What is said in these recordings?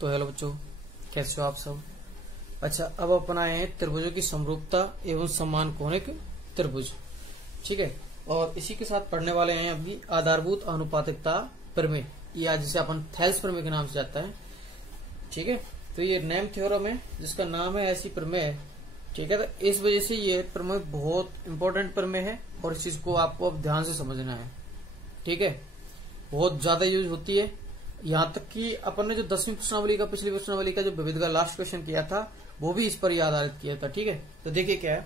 तो हेलो बच्चों, कैसे हो आप सब। अच्छा, अब अपना है त्रिभुजों की समरूपता एवं समान कोणिक त्रिभुज। ठीक है, और इसी के साथ पढ़ने वाले हैं अभी आधारभूत अनुपातिकता प्रमेय, या जिसे अपन थेल्स प्रमेय के नाम से जाता है। ठीक है, तो ये नेम थ्योरम है जिसका नाम है ऐसी प्रमेय। ठीक है, तो इस वजह से ये प्रमेय बहुत इंपॉर्टेंट प्रमेय है और इस चीज को आपको अब ध्यान से समझना है। ठीक है, बहुत ज्यादा यूज होती है, यहाँ तक कि अपन ने जो 10वीं प्रश्नावली का, पिछली प्रश्नावली का जो विविध का लास्ट क्वेश्चन किया था वो भी इस पर ही आधारित किया था। ठीक है, तो देखिए क्या है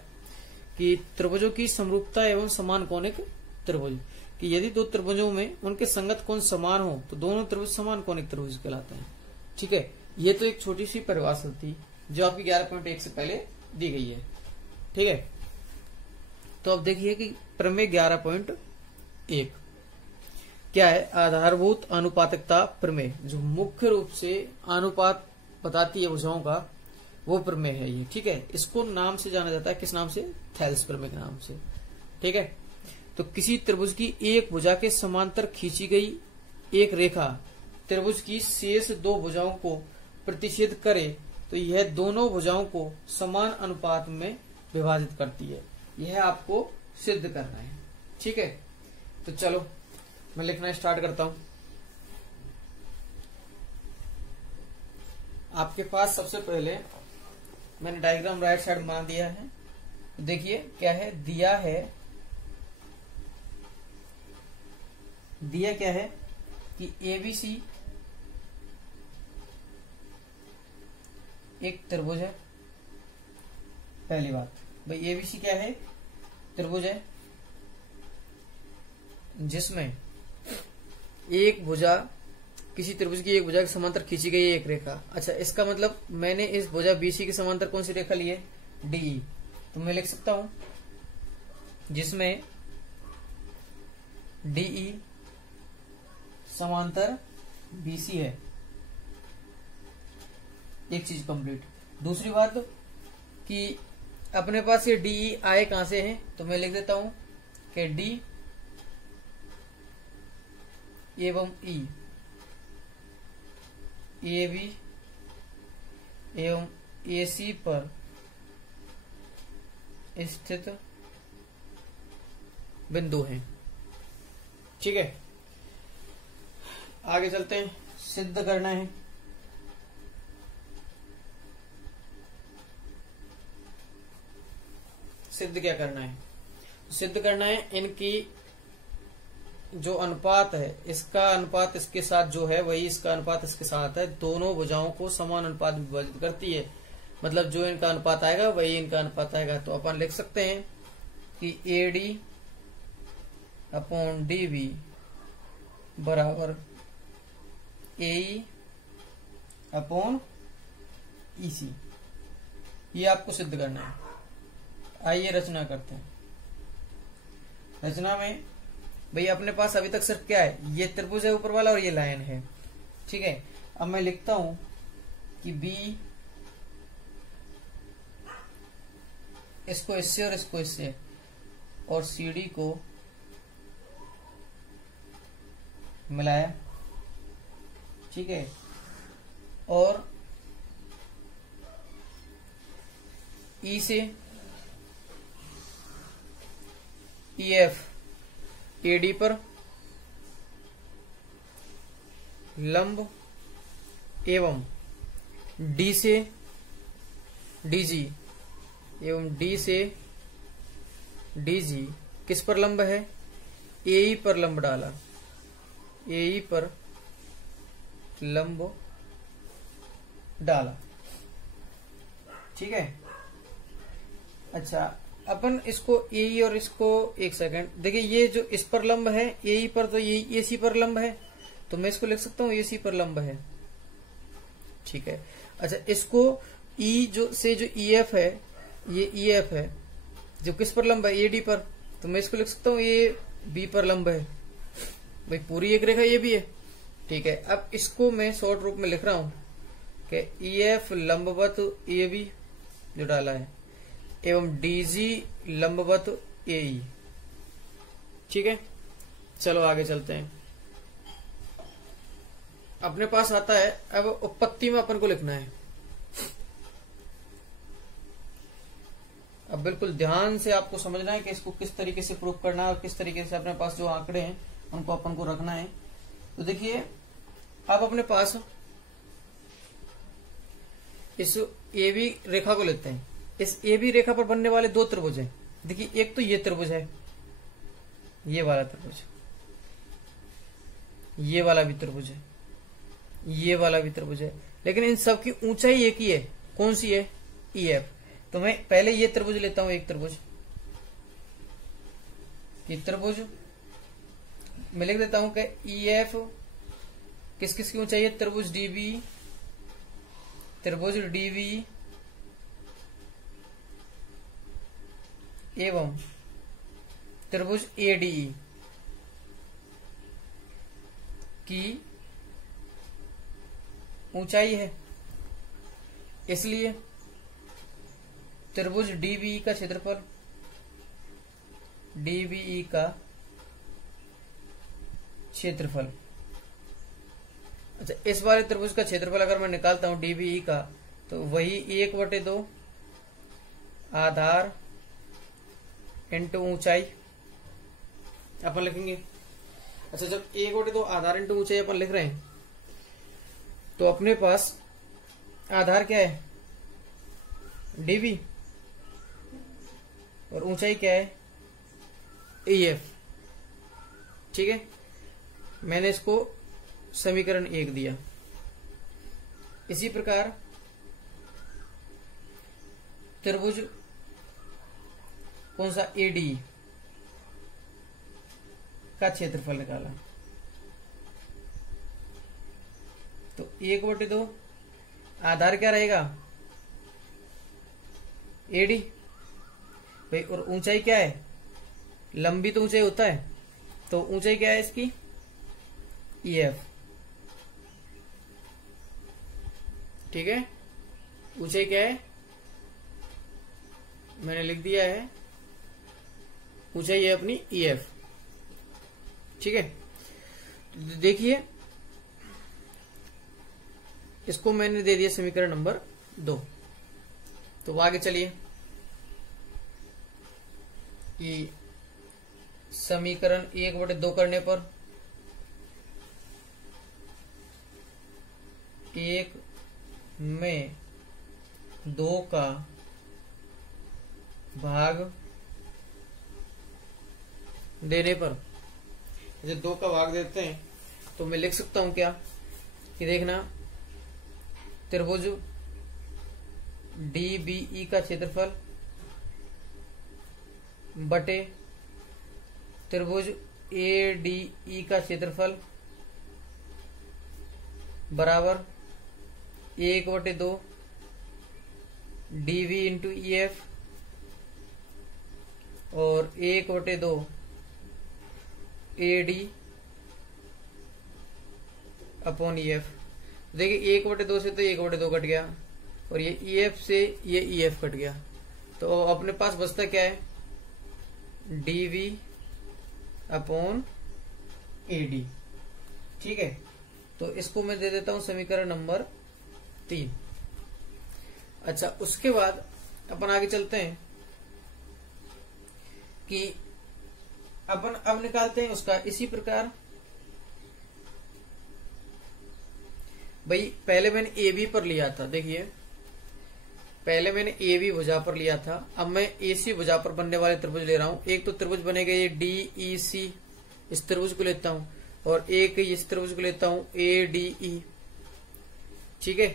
कि त्रिभुजों की समरूपता एवं समान कोणिक त्रिभुज, कि यदि दो त्रिभुजों में उनके संगत कोण समान हो तो दोनों त्रिभुज समान कोणिक त्रिभुज कहलाते हैं। ठीक है, ये तो एक छोटी सी परिभाषा थी जो आपकी 11.1 से पहले दी गई है। ठीक है, तो अब देखिए कि प्रमेय 11.1 क्या है। आधारभूत अनुपातिकता प्रमेय, जो मुख्य रूप से अनुपात बताती है भुजाओं का, वो प्रमेय है ये। ठीक है, इसको नाम से जाना जाता है, किस नाम से? थेल्स प्रमेय के नाम से। ठीक है, तो किसी त्रिभुज की एक भुजा के समांतर खींची गई एक रेखा त्रिभुज की शेष दो भुजाओं को प्रतिच्छेद करे तो यह दोनों भुजाओं को समान अनुपात में विभाजित करती है। यह आपको सिद्ध करना है। ठीक है, तो चलो मैं लिखना स्टार्ट करता हूं। आपके पास सबसे पहले मैंने डायग्राम राइट साइड बना दिया है। देखिए क्या है, दिया क्या है कि एबीसी एक त्रिभुज है। पहली बात भाई, एबीसी क्या है? त्रिभुज है जिसमें एक भुजा, किसी त्रिभुज की एक भुजा के समांतर खींची गई है एक रेखा। अच्छा, इसका मतलब मैंने इस भुजा बीसी के समांतर कौन सी रेखा ली है? डीई। तो मैं लिख सकता हूं जिसमें डीई समांतर बीसी है। एक चीज कंप्लीट। दूसरी बात कि अपने पास ये डीई आए कहां से है, तो मैं लिख देता हूं कि डी एवं ई, ए बी एवं ए सी पर स्थित बिंदु हैं। ठीक है, आगे चलते हैं। सिद्ध करना है। सिद्ध क्या करना है? सिद्ध करना है इनकी जो अनुपात है, इसका अनुपात इसके साथ जो है वही इसका अनुपात इसके साथ है, दोनों भुजाओं को समान अनुपात विभाजित करती है। मतलब जो इनका अनुपात आएगा वही इनका अनुपात आएगा। तो अपन लिख सकते हैं कि एडी अपॉन डी बी बराबर ए अपॉन ईसी। ये आपको सिद्ध करना है। आइए रचना करते हैं। रचना में भाई अपने पास अभी तक सिर्फ क्या है, ये त्रिभुज है ऊपर वाला और ये लाइन है। ठीक है, अब मैं लिखता हूं कि बी इसको इससे और इसको इससे, और सीडी को मिलाया। ठीक है, और ई से ईएफ एडी पर लंब एवं डी से डीजी एवं डी से डीजी किस पर लंब है? एई पर लंब डाला। एई पर लंब डाला। ठीक है, अच्छा अपन इसको एई और इसको, एक सेकंड देखिए, ये जो इस पर लंब है एई पर, तो ये एसी पर लंब है, तो मैं इसको लिख सकता हूँ एसी पर लंब है। ठीक है, अच्छा इसको ई जो से जो ईएफ है, ये ईएफ है जो किस पर लंब है? एडी पर, तो मैं इसको लिख सकता हूँ ये बी पर लंब है। भाई पूरी एक रेखा ये भी है। ठीक है, अब इसको मैं शॉर्ट रूप में लिख रहा हूं कि ईएफ लंबवत ए बी जो डाला है एवं डीजी लंबवत एई। ठीक है, चलो आगे चलते हैं। अपने पास आता है, अब उत्पत्ति में अपन को लिखना है। अब बिल्कुल ध्यान से आपको समझना है कि इसको किस तरीके से प्रूफ करना है और किस तरीके से अपने पास जो आंकड़े हैं उनको अपन को रखना है। तो देखिए अब अपने पास इस ए बी रेखा को लेते हैं। इस ए बी रेखा पर बनने वाले दो त्रिभुज हैं। देखिए एक तो ये त्रिभुज है, ये वाला त्रिभुज, ये वाला भी त्रिभुज है, ये वाला भी त्रिभुज है, लेकिन इन सब की ऊंचाई एक ही है। कौन सी है? E F. तो मैं पहले ये त्रिभुज लेता हूं, एक त्रिभुज, ये त्रिभुज मैं लिख देता हूं कि ई एफ किस किस की ऊंचाई है? त्रिभुज डीबी, त्रिभुज डीबी एवं त्रिभुज एडीई की ऊंचाई है। इसलिए त्रिभुज डीबीई का क्षेत्रफल, डीबीई का क्षेत्रफल, अच्छा इस वाले त्रिभुज का क्षेत्रफल अगर मैं निकालता हूं डीबीई का, तो वही 1/2 आधार इंटू ऊंचाई अपन लिखेंगे। अच्छा जब 1/2 आधार इंटू ऊंचाई अपन लिख रहे हैं तो अपने पास आधार क्या है? डीबी, और ऊंचाई क्या है? ईएफ। ठीक है, मैंने इसको समीकरण 1 दिया। इसी प्रकार त्रिभुज कौन सा? एडी का क्षेत्रफल निकाला, तो 1/2 आधार क्या रहेगा? एडी भाई, और ऊंचाई क्या है? लंबी तो ऊंचाई होता है, तो ऊंचाई क्या है इसकी? ईएफ। ठीक है, ऊंचाई क्या है? मैंने लिख दिया है, ऊंचाई है अपनी ईएफ। ठीक है, देखिए इसको मैंने दे दिया समीकरण नंबर 2। तो आगे चलिए कि समीकरण 1/2 करने पर 1 में 2 का भाग देने पर, जब 2 का भाग देते हैं तो मैं लिख सकता हूं क्या कि देखना त्रिभुज डीबीई का क्षेत्रफल बटे त्रिभुज एडीई का क्षेत्रफल बराबर 1/2 डीवी इंटू ईएफ और 1/2 एडी अपॉन ईएफ। देखिए 1/2 से तो 1/2 कट गया और ये ईएफ से ये ईएफ कट गया, तो अपने पास बचता क्या है? Dv upon ad. ठीक है, तो इसको मैं दे देता हूं समीकरण नंबर 3। अच्छा उसके बाद अपन आगे चलते हैं कि अपन अब निकालते हैं उसका। इसी प्रकार भाई पहले मैंने ए बी पर लिया था, देखिए पहले मैंने ए बी भुजा पर लिया था, अब मैं ए सी भुजा पर बनने वाले त्रिभुज ले रहा हूं। एक तो त्रिभुज बनेगा ये डी ई सी, इस त्रिभुज को लेता हूं, और एक इस त्रिभुज को लेता हूं ए डी ई। ठीक है,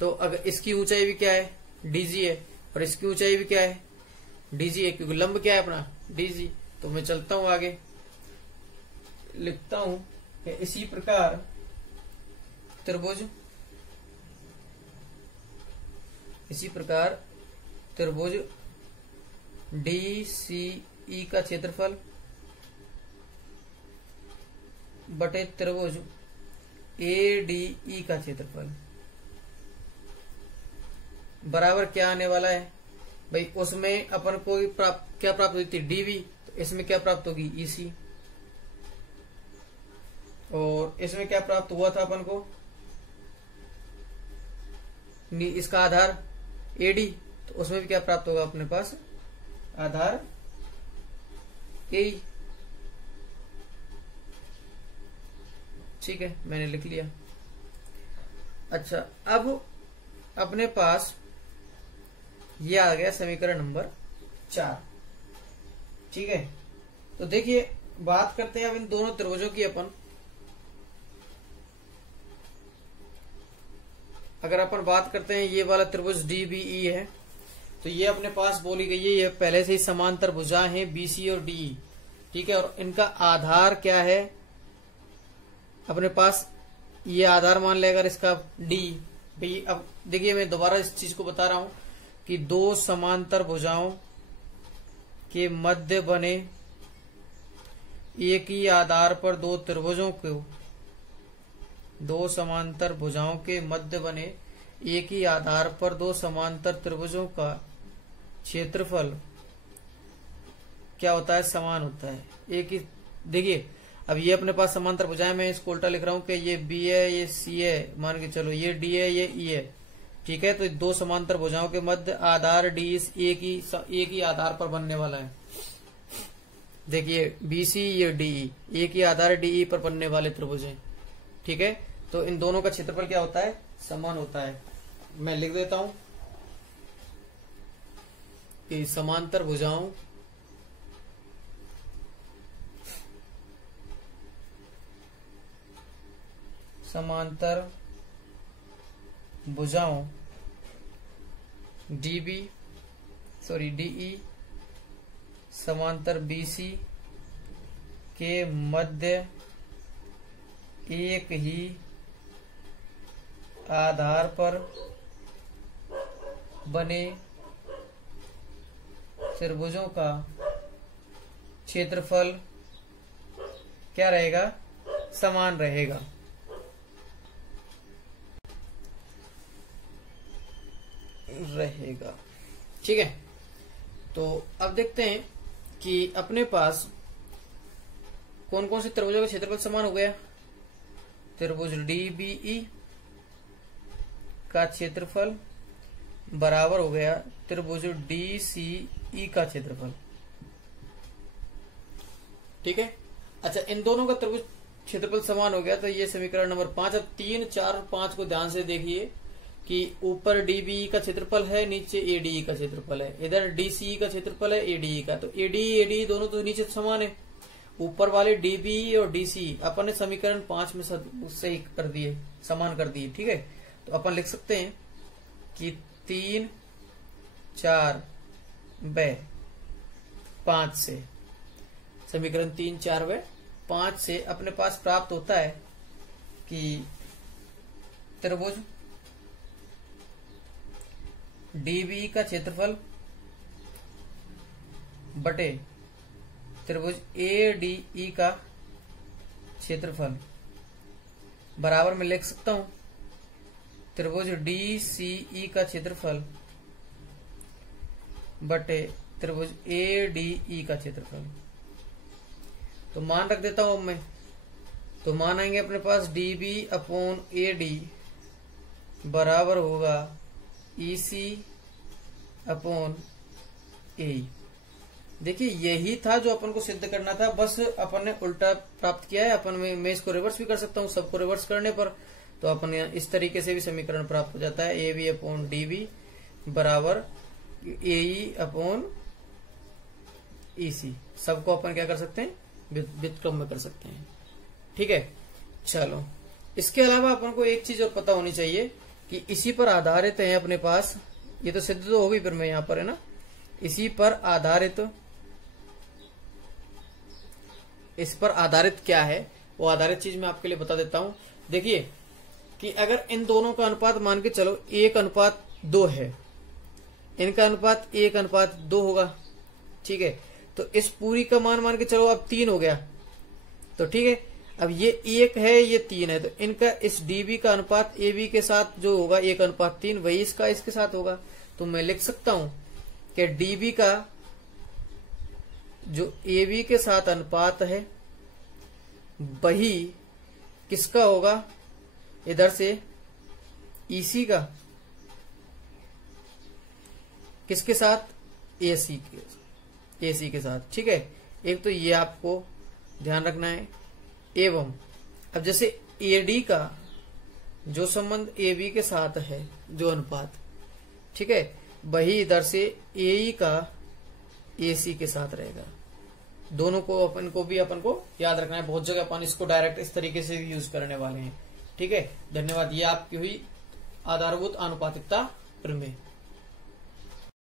तो अगर इसकी ऊंचाई भी क्या है? डीजी है, और इसकी ऊंचाई भी क्या है? डीजी है, क्योंकि लंब क्या है अपना? डीजी। तो मैं चलता हूं आगे, लिखता हूं कि इसी प्रकार त्रिभुज, इसी प्रकार त्रिभुज डी सी ई का क्षेत्रफल बटे त्रिभुज ए डी ई का क्षेत्रफल बराबर क्या आने वाला है भाई? उसमें अपन को क्या प्राप्त हुई थी? डीवी, तो इसमें क्या प्राप्त होगी? ईसी, और इसमें क्या प्राप्त हुआ था अपन को? इसका आधार AD, तो उसमें भी क्या प्राप्त होगा अपने पास, आधार AE। ठीक है, मैंने लिख लिया। अच्छा, अब अपने पास ये आ गया समीकरण नंबर 4। ठीक है, तो देखिए बात करते हैं अब इन दोनों त्रिभुजों की। अगर अपन बात करते हैं, ये वाला त्रिभुज DBE है, तो ये अपने पास बोली गई है, ये पहले से ही समांतर भुजाएं हैं BC और DE। ठीक है, और इनका आधार क्या है अपने पास, ये आधार मान लेगा इसका D। भाई अब देखिए मैं दोबारा इस चीज को बता रहा हूं कि दो समांतर भुजाओं के मध्य बने एक ही आधार पर दो त्रिभुजों को, दो समांतर भुजाओं के मध्य बने एक ही आधार पर दो समांतर त्रिभुजों का क्षेत्रफल क्या होता है, समान होता है। एक ही, देखिए अब ये अपने पास समांतर भुजाएं, मैं इसको उल्टा लिख रहा हूं कि ये B है, ये C है, मान के चलो ये D है, ये E है। ठीक है, तो दो समांतर भुजाओं के मध्य आधार D एक ही आधार पर बनने वाला है। देखिए BC ये DE एक ही आधार DE पर बनने वाले त्रिभुज हैं। ठीक है, तो इन दोनों का क्षेत्रफल क्या होता है, समान होता है। मैं लिख देता हूं कि समांतर भुजाओं DE समांतर BC के मध्य एक ही आधार पर बने त्रिभुजों का क्षेत्रफल क्या रहेगा, समान रहेगा। ठीक है, तो अब देखते हैं कि अपने पास कौन कौन से त्रिभुजों का क्षेत्रफल समान हो गया। त्रिभुज DBE का क्षेत्रफल बराबर हो गया त्रिभुज DCE का क्षेत्रफल। ठीक है, अच्छा इन दोनों का त्रिभुज क्षेत्रफल समान हो गया, तो ये समीकरण नंबर 5। अब 3, 4 और 5 को ध्यान से देखिए कि ऊपर DBE का क्षेत्रफल है, नीचे ADE का क्षेत्रफल है, इधर DCE का क्षेत्रफल है ADE का, तो ADE दोनों तो नीचे समान है। ऊपर वाले DBE और DCE अपन ने समीकरण 5 में सही कर दिए, समान कर दिए। ठीक है, तो अपन लिख सकते हैं कि 3, 4 व 5 से, समीकरण 3, 4 व 5 से अपने पास प्राप्त होता है कि त्रिभुज DBE का क्षेत्रफल बटे त्रिभुज ADE का क्षेत्रफल बराबर में लिख सकता हूं त्रिभुज DCE का क्षेत्रफल बटे त्रिभुज ADE का क्षेत्रफल। तो मान रख देता हूं अब मैं, तो मान आएंगे अपने पास DB अपॉन AD बराबर होगा EC अपॉन AE। देखिए यही था जो अपन को सिद्ध करना था, बस अपन ने उल्टा प्राप्त किया है। अपन मैं इसको रिवर्स भी कर सकता हूँ, सबको रिवर्स करने पर तो अपन इस तरीके से भी समीकरण प्राप्त हो जाता है। AB अपॉन DB बराबर AE अपॉन EC। सबको अपन क्या कर सकते हैं, व्युत्क्रम में कर सकते हैं। ठीक है, चलो इसके अलावा अपन को एक चीज और पता होनी चाहिए कि इसी पर आधारित है अपने पास, ये तो सिद्ध तो होगी, फिर मैं यहां पर है ना, इसी पर आधारित, इस पर आधारित क्या है वो आधारित चीज मैं आपके लिए बता देता हूं। देखिए कि अगर इन दोनों का अनुपात मान के चलो 1:2 है, इनका अनुपात 1:2 होगा। ठीक है, तो इस पूरी का मान के चलो अब 3 हो गया, तो ठीक है, अब ये 1 है, ये 3 है, तो इनका इस DB का अनुपात AB के साथ जो होगा 1:3 वही इसका इसके साथ होगा। तो मैं लिख सकता हूं कि DB का जो AB के साथ अनुपात है वही किसका होगा, इधर से EC का, किसके साथ, AC के साथ, ठीक है। एक तो ये आपको ध्यान रखना है। एवं अब जैसे AD का जो संबंध AB के साथ है, जो अनुपात, ठीक है, वही इधर से AE का AC के साथ रहेगा। दोनों को अपन को याद रखना है। बहुत जगह अपन इसको डायरेक्ट इस तरीके से यूज करने वाले हैं, ठीक है। धन्यवाद। ये आपकी हुई आधारभूत आनुपातिकता प्रमेय।